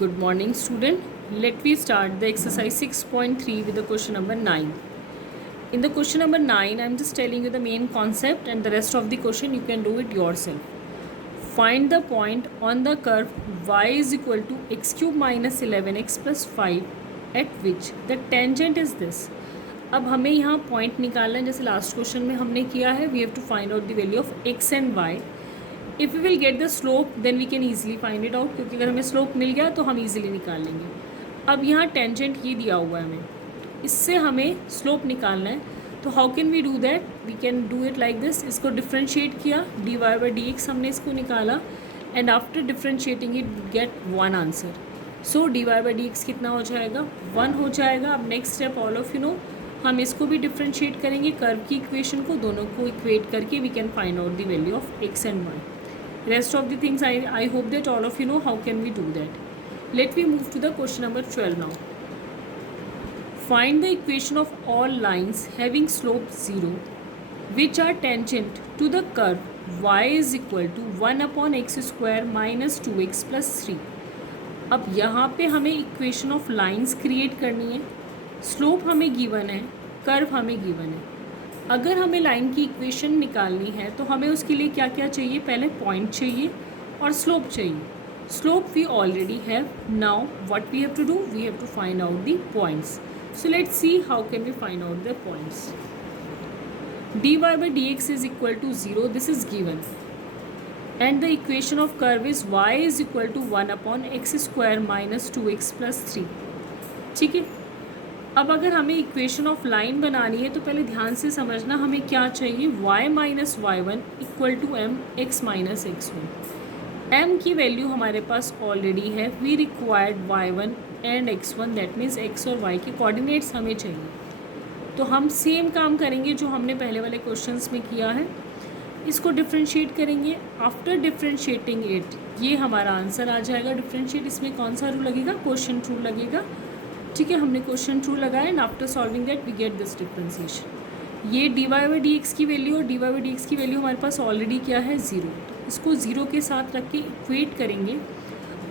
Good morning, student. Let me start the exercise 6.3 with the question number 9. In the question number 9, I am just telling you the main concept, and the rest of the question you can do it yourself. Find the point on the curve y is equal to x cube minus 11x plus 5 at which the tangent is this. अब हमें यहाँ point निकालना है, जैसे last question में हमने किया है. We have to find out the value of x and y. If we will get the slope then we can easily find it out, क्योंकि अगर हमें स्लोप मिल गया तो हम ईजिली निकाल लेंगे. अब यहाँ टेंजेंट ये दिया हुआ है हमें, इससे हमें स्लोप निकालना है. तो how can we do that? We can do it like this. इसको डिफ्रेंशिएट किया, d y by d x हमने इसको निकाला, and after differentiating it get one answer. So d y by d x कितना हो जाएगा? 1 हो जाएगा. अब next step all of you know, हम इसको भी डिफ्रेंशिएट करेंगे, कर्व की इक्वेशन को दोनों को इक्वेट करके we can find out the value of x and y. Rest of the things I hope that all of you know how can we do that. Let me move to the question number 12 now. Find the equation of all lines having slope 0 which are tangent to the curve y is equal to 1 upon x square minus 2x plus 3. अब यहाँ पे हमें equation of lines create करनी है. Slope हमें given है, curve हमें given है. अगर हमें लाइन की इक्वेशन निकालनी है तो हमें उसके लिए क्या क्या चाहिए? पहले पॉइंट चाहिए और स्लोप चाहिए. Slope we already have. Now what we have to do? We have to find out the points. So let's see how can we find out the points. D y by d x is equal to 0, this is given, and the equation of curve is y is equal to 1 upon x square minus 2x plus 3. ठीक है. अब अगर हमें equation of line बनानी है तो पहले ध्यान से समझना हमें क्या चाहिए. y minus y one equal to m x minus x one. M की वैल्यू हमारे पास ऑलरेडी है. We required y1 and x1, that means x और y के कोऑर्डिनेट्स हमें चाहिए. तो हम सेम काम करेंगे जो हमने पहले वाले क्वेश्चंस में किया है. इसको डिफ्रेंशिएट करेंगे. आफ्टर डिफ्रेंशिएटिंग इट ये हमारा आंसर आ जाएगा. डिफ्रेंशिएट इसमें कौन सा रूल लगेगा? क्वेश्चन रूल लगेगा. ठीक है, हमने क्वेश्चन ट्रू लगाया, and after solving that we get this differentiation. ये d y by d x की वैल्यू और d y by d x की वैल्यू हमारे पास ऑलरेडी क्या है? 0. तो इसको 0 के साथ रख के इक्वेट करेंगे,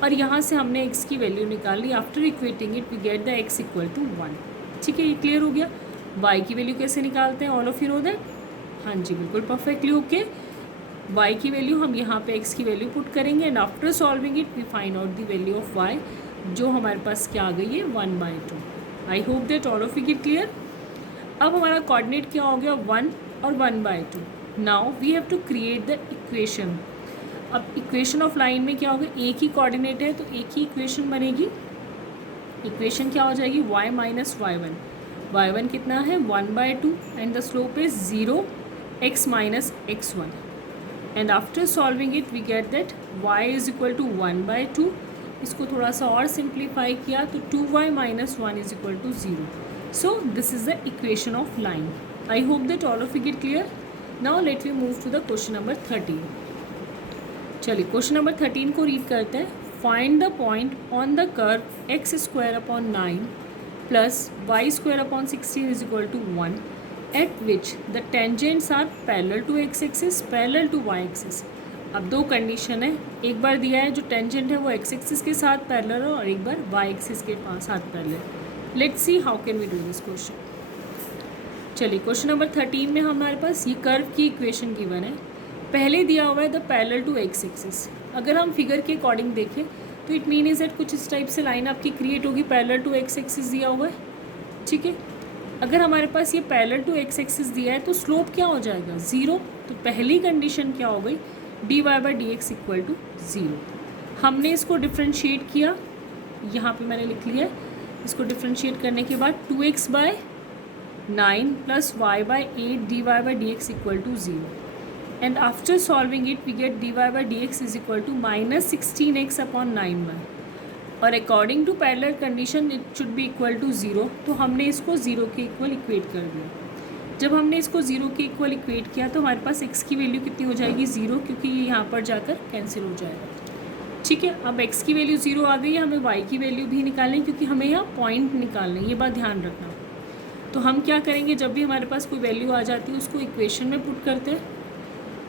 और यहाँ से हमने x की वैल्यू निकाल ली. After equating it we get the x equal to 1. ठीक है, ये क्लियर हो गया. y की वैल्यू कैसे निकालते हैं? All of you know that. हाँ जी, बिल्कुल परफेक्टली ओके. y की वैल्यू हम यहाँ पे x की वैल्यू पुट करेंगे, and after solving it we find out the value of y, जो हमारे पास क्या आ गई है? 1/2. I hope that all of you get clear. अब हमारा कोऑर्डिनेट क्या हो गया? 1 और 1/2. Now we have to create the equation. अब इक्वेशन ऑफ लाइन में क्या होगा? एक ही कोऑर्डिनेट है तो एक ही इक्वेशन बनेगी. इक्वेशन क्या हो जाएगी? y minus y one. Y one कितना है? 1/2, and the slope is 0 x minus x1. And after solving it we get that y is equal to 1/2. इसको थोड़ा सा और सिंप्लीफाई किया तो 2y minus 1 is equal to 0. So this is the equation of line. I hope that all of you get clear. Now let we move to the question number 13. चलिए question number 13 को read करते हैं. Find the point on the curve x square upon 9 plus y square upon 16 is equal to 1 at which the tangents are parallel to x axis parallel to y axis. अब दो condition है. एक बार दिया है जो tangent है वो x axis के साथ पैरेलल है, और एक बार वाई एक्सिस के साथ parallel. Let's see how can we do this question. चलिए क्वेश्चन नंबर 13 में हमारे पास ये कर्व की इक्वेशन गिवन है. पहले दिया हुआ है the parallel to x axis. अगर हम फिगर के अकॉर्डिंग देखें तो इट मीन इज दैट कुछ इस टाइप से लाइन आपकी क्रिएट होगी. पैरेलल टू एक्स एक्सिस दिया हुआ है. ठीक है, अगर हमारे पास ये पैरेलल टू एक्स एक्सिस दिया है तो स्लोप क्या हो जाएगा? 0. तो पहली कंडीशन क्या हो गई? D y by d x equal to 0. हमने इसको डिफ्रेंशिएट किया, यहाँ पे मैंने लिख लिया. इसको डिफ्रेंशिएट करने के बाद 2x by 9 plus y by 8 d y by d x equal to 0. And after solving it we get d y by d x is equal to minus 16x upon 9y. और according to parallel condition it should be equal to 0. तो हमने इसको 0 के equal equate कर दिया. जब हमने इसको 0 के इक्वल इक्वेट किया तो हमारे पास x की वैल्यू कितनी हो जाएगी? 0, क्योंकि ये यहाँ पर जाकर कैंसिल हो जाएगा. ठीक है, अब x की वैल्यू 0 आ गई है. हमें y की वैल्यू भी निकालनी, क्योंकि हमें यहाँ पॉइंट निकालना है. ये बात ध्यान रखना. तो हम क्या करेंगे? जब भी हमारे पास कोई वैल्यू आ जाती है उसको इक्वेशन में पुट करते हैं.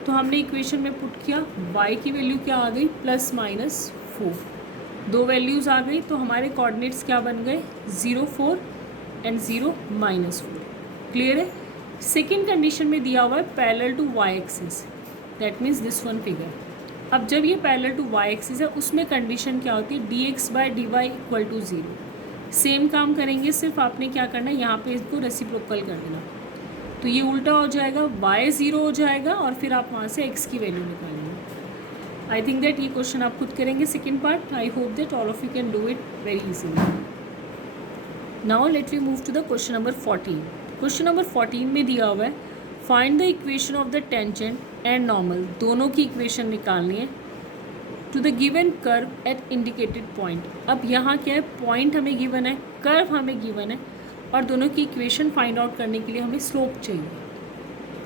तो हमने इक्वेशन में पुट किया, y की वैल्यू क्या आ गई? +-4. दो वैल्यूज़ आ गई तो हमारे कोऑर्डिनेट्स क्या बन गए 0 4 एंड 0 -4। क्लियर है। सेकेंड कंडीशन में दिया हुआ है parallel to y axis, that means this one figure. अब जब ये पैरेलल टू वाई एक्सिस है उसमें कंडीशन क्या होती है dx/dy इक्वल टू 0। सेम काम करेंगे, सिर्फ आपने क्या करना है यहाँ पे इसको रेसिप्रोकल कर देना, तो ये उल्टा हो जाएगा, y 0 हो जाएगा और फिर आप वहाँ से x की वैल्यू निकालेंगे। आई थिंक दैट ये क्वेश्चन आप खुद करेंगे second part. I hope that all of you can do it very easily. Now let we move to the question number 14। Question number 14 में दिया हुआ है find the equation of the tangent and normal, दोनों की equation निकालनी है to the given curve at indicated point. अब यहाँ क्या है, पॉइंट हमें गिवन है, कर्व हमें गिवन है और दोनों की इक्वेशन फाइंड आउट करने के लिए हमें स्लोप चाहिए।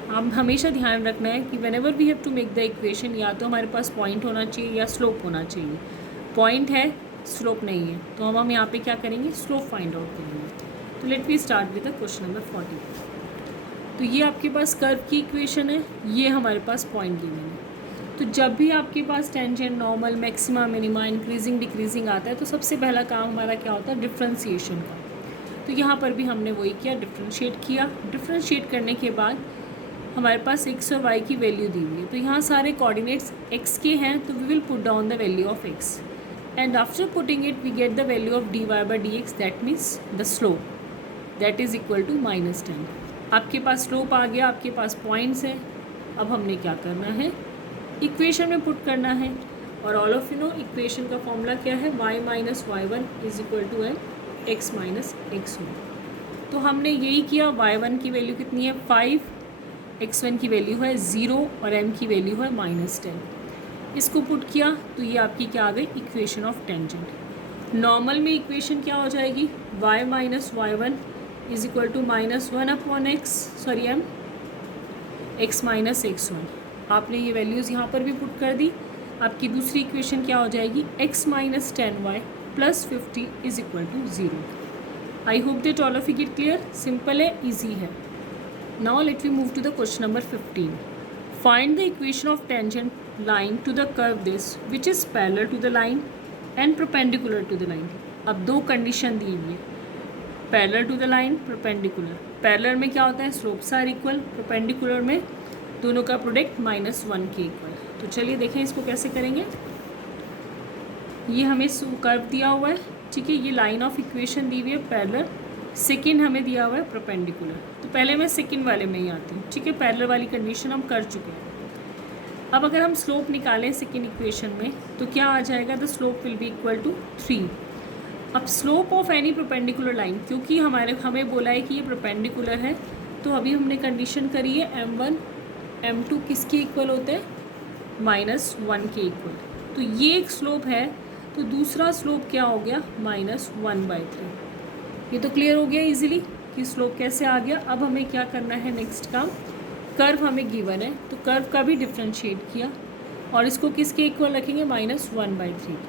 हम हमेशा ध्यान रखना है कि whenever we have to make the equation या तो हमारे पास पॉइंट होना चाहिए या स्लोप होना चाहिए। पॉइंट है, स्लोप नहीं है, तो हम यहाँ पे क्या करेंगे, स्लोप फाइंड आउट करेंगे। तो let we start with the question number 14। तो ये आपके पास कर्व की इक्वेशन है, ये हमारे पास पॉइंट गिवन है। तो जब भी आपके पास tangent, normal, maxima, minima, increasing, decreasing आता है तो सबसे पहला काम हमारा क्या होता है, डिफ्रेंशिएशन का। तो यहाँ पर भी हमने वही किया, डिफ्रेंशिएट किया। डिफ्रेंशिएट करने के बाद हमारे पास x और y की वैल्यू दी हुई है, तो यहाँ सारे कोऑर्डिनेट्स x के हैं, तो we will put down the value of x and after putting it we get the value of dy/dx, that means the slope that is equal to -10। आपके पास स्लोप आ गया, आपके पास पॉइंट्स हैं। अब हमने क्या करना है, इक्वेशन में पुट करना है। और all of you know equation का फॉर्मूला क्या है, y - y1 is equal to x - x1। तो हमने यही किया, y1 की वैल्यू कितनी है 5, x1 की वैल्यू है 0 और m की वैल्यू है -10। इसको पुट किया तो ये आपकी क्या आ गई, इक्वेशन ऑफ टेंजेंट। नॉर्मल में इक्वेशन क्या हो जाएगी, y - y1 is equal to -1/x m x - x1। आपने ये वैल्यूज़ यहाँ पर भी पुट कर दी। आपकी दूसरी इक्वेशन क्या हो जाएगी, x - 10y + 50 is equal to 0। I hope that all of you get clear. Simple है, ईजी है। Now let we move to the question number 15। Find the equation of tangent line to the curve this which is parallel to the line and perpendicular to the line. अब दो condition दी हुई है, parallel to the line, perpendicular. Parallel में क्या होता है, slopes are equal, perpendicular में दोनों का प्रोडक्ट -1 के इक्वल। तो चलिए देखें इसको कैसे करेंगे। ये हमें कर्व दिया हुआ है, ठीक है, ये लाइन ऑफ इक्वेशन दी हुई है पैरेलल, सेकेंड हमें दिया हुआ है परपेंडिकुलर। तो पहले मैं सेकेंड वाले में ही आती हूँ, ठीक है, पैरेलल वाली कंडीशन हम कर चुके हैं। अब अगर हम स्लोप निकालें सेकेंड इक्वेशन में तो क्या आ जाएगा, the slope will be equal to 3। अब slope of any perpendicular line, क्योंकि हमें बोला है कि ये परपेंडिकुलर है, तो अभी हमने कंडीशन करी है m1 m2 किसके इक्वल होते हैं, -1 के इक्वल। तो ये एक स्लोप है, तो दूसरा स्लोप क्या हो गया, -1/3। ये तो क्लियर हो गया इजीली कि स्लोप कैसे आ गया। अब हमें क्या करना है, नेक्स्ट काम, कर्व हमें गिवन है तो कर्व का भी डिफ्रेंशिएट किया और इसको किसके इक्वल रखेंगे, -1/3 के।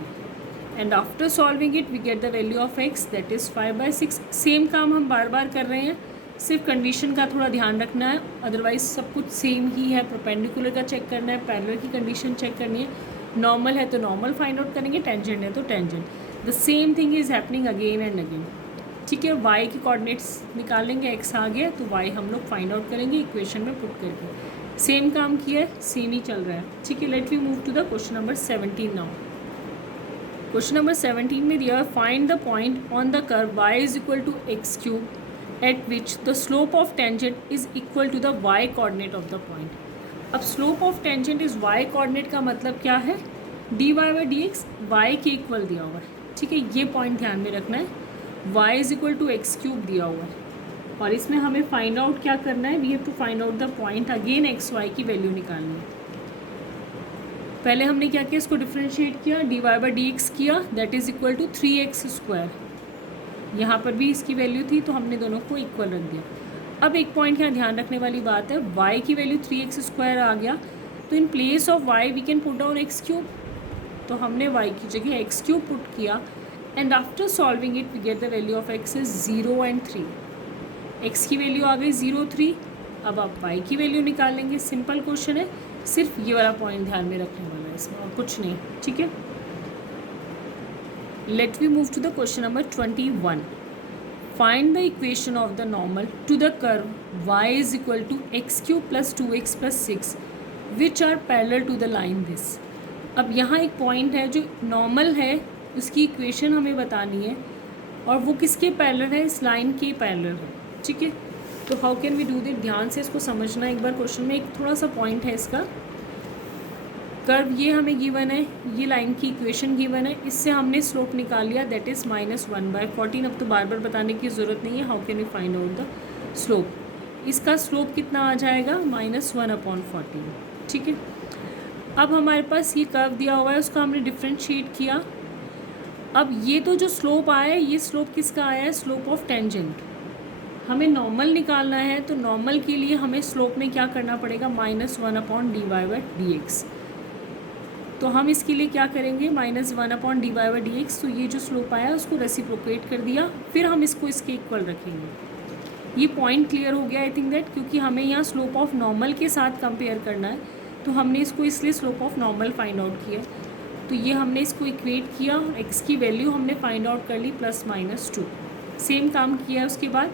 And after solving it we get the value of x that is 5/6। Same काम हम बार बार कर रहे हैं, सिर्फ कंडीशन का थोड़ा ध्यान रखना है, अदरवाइज सब कुछ सेम ही है। परपेंडिकुलर का चेक करना है, पैरेलल की कंडीशन चेक करनी है, नॉर्मल है तो नॉर्मल फाइंड आउट करेंगे, टेंजेंट है तो tangent. The same thing is happening again and again, ठीक है। y के कोऑर्डिनेट्स निकालेंगे, x आ गया तो y हम लोग फाइंड आउट करेंगे इक्वेशन में पुट करके। सेम काम किया है, सेम ही चल रहा है, ठीक है। Let we move to the question number 17 now. Question number 17 में दिया, find the point on the curve y is equal to x³ at which the slope of tangent is equal to the y coordinate of the point. अब slope of tangent is y coordinate का मतलब क्या है, dy/dx y के equal दिया हुआ है, ठीक है। ये पॉइंट ध्यान में रखना है, y is equal to x³ दिया हुआ है और इसमें हमें फाइंड आउट क्या करना है, we have to find out the point again x y की वैल्यू निकालनी है। पहले हमने क्या किया, इसको डिफ्रेंशिएट किया, dy/dx किया, that is equal to 3x²। यहाँ पर भी इसकी वैल्यू थी तो हमने दोनों को इक्वल रख दिया। अब एक पॉइंट यहाँ ध्यान रखने वाली बात है, y की वैल्यू 3x² आ गया तो in place of y we can put down x³। तो हमने y की जगह x³ पुट किया and after solving it we get the value of x is 0 and 3। x की वैल्यू आ गई 0 3। अब आप y की वैल्यू निकाल लेंगे, सिंपल क्वेश्चन है, सिर्फ ये वाला पॉइंट ध्यान में रखने वाला है इसमें और कुछ नहीं, ठीक है। Let we move to the question number 21. Find the equation of the normal to the curve y is equal to x cube plus 2x plus 6 which are parallel to the line this. अब यहाँ एक point है जो normal है, उसकी equation हमें बतानी है और वो किसके पैरेलल है, इस लाइन के पैरेलल है. ठीक है, तो how can we do that, ध्यान से इसको समझना एक बार. क्वेश्चन में एक थोड़ा सा पॉइंट है इसका. कर्व ये हमें गिवन है, ये लाइन की इक्वेशन गिवन है, इससे हमने स्लोप निकाल लिया दैट इज़ -1/14. अब तो बार बार बताने की ज़रूरत नहीं है. How can we find out the slope. इसका स्लोप कितना आ जाएगा, -1/14. ठीक है, अब हमारे पास ये कर्व दिया हुआ है, उसका हमने डिफ्रेंशिएट किया. अब ये तो जो स्लोप आया है, ये स्लोप किसका आया है, स्लोप ऑफ टेंजेंट. हमें नॉर्मल निकालना है, तो नॉर्मल के लिए हमें स्लोप में क्या करना पड़ेगा, -1/dy/dx. तो हम इसके लिए क्या करेंगे, -1/dy/dx. तो ये जो स्लोप आया उसको रेसिप्रोकेट कर दिया, फिर हम इसको इसके इक्वल रखेंगे. ये पॉइंट क्लियर हो गया आई थिंक दैट, क्योंकि हमें यहाँ स्लोप ऑफ नॉर्मल के साथ कंपेयर करना है, तो हमने इसको इसलिए slope of normal find out किया. तो ये हमने इसको इक्वेट किया, x की वैल्यू हमने फाइंड आउट कर ली +-2. सेम काम किया है. उसके बाद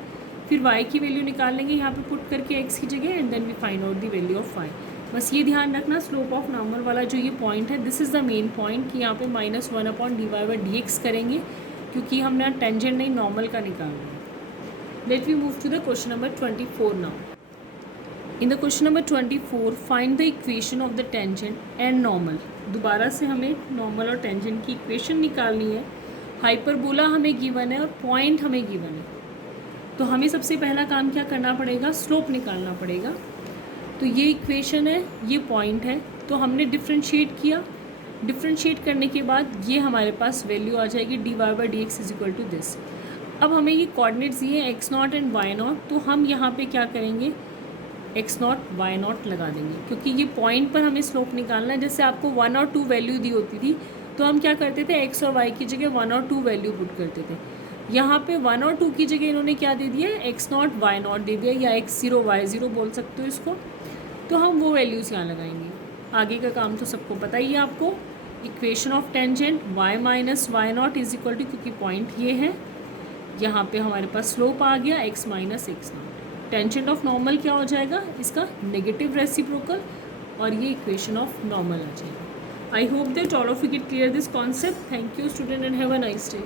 फिर y की वैल्यू निकाल लेंगे यहाँ पे पुट करके x की जगह, and then we find out the value of y. बस ये ध्यान रखना, स्लोप ऑफ नॉर्मल वाला जो ये पॉइंट है, this is the main point कि यहाँ पे -1/dy/dx करेंगे, क्योंकि हमने टेंजेंट नहीं नॉर्मल का निकालना है. Let we move to the question number 24 now. In the question number 24 find the equation of the tangent and normal. दोबारा से हमें नॉर्मल और टेंजेंट की इक्वेशन निकालनी है. हाइपरबोला हमें गिवन है और पॉइंट हमें गिवन है, तो हमें सबसे पहला काम क्या करना पड़ेगा, स्लोप निकालना पड़ेगा. तो ये इक्वेशन है, ये पॉइंट है, तो हमने डिफ्रेंशिएट किया. डिफ्रेंशिएट करने के बाद ये हमारे पास वैल्यू आ जाएगी dy/dx is equal to this. अब हमें ये कोऑर्डिनेट्स दिए x0 एंड y0, तो हम यहाँ पे क्या करेंगे, x0 y0 लगा देंगे, क्योंकि ये पॉइंट पर हमें स्लोप निकालना है. जैसे आपको 1 और 2 वैल्यू दी होती थी, तो हम क्या करते थे, x और y की जगह 1 और 2 वैल्यू पुट करते थे. यहाँ पे 1 और 2 की जगह इन्होंने क्या दे दिया, x0 y0 दे दिया, या x0 y0 बोल सकते हो इसको. तो हम वो वैल्यूज़ यहाँ लगाएंगे. आगे का काम तो सबको पता ही है आपको. Equation of tangent y - y0 is equal to, क्योंकि पॉइंट ये है, यहाँ पे हमारे पास स्लोप आ गया x - x0. Tangent of normal क्या हो जाएगा, इसका नेगेटिव रेसिप्रोकल, और ये इक्वेशन ऑफ नॉर्मल आ जाएगा. आई hope that all of you get clear this concept. Thank you student and have a nice day.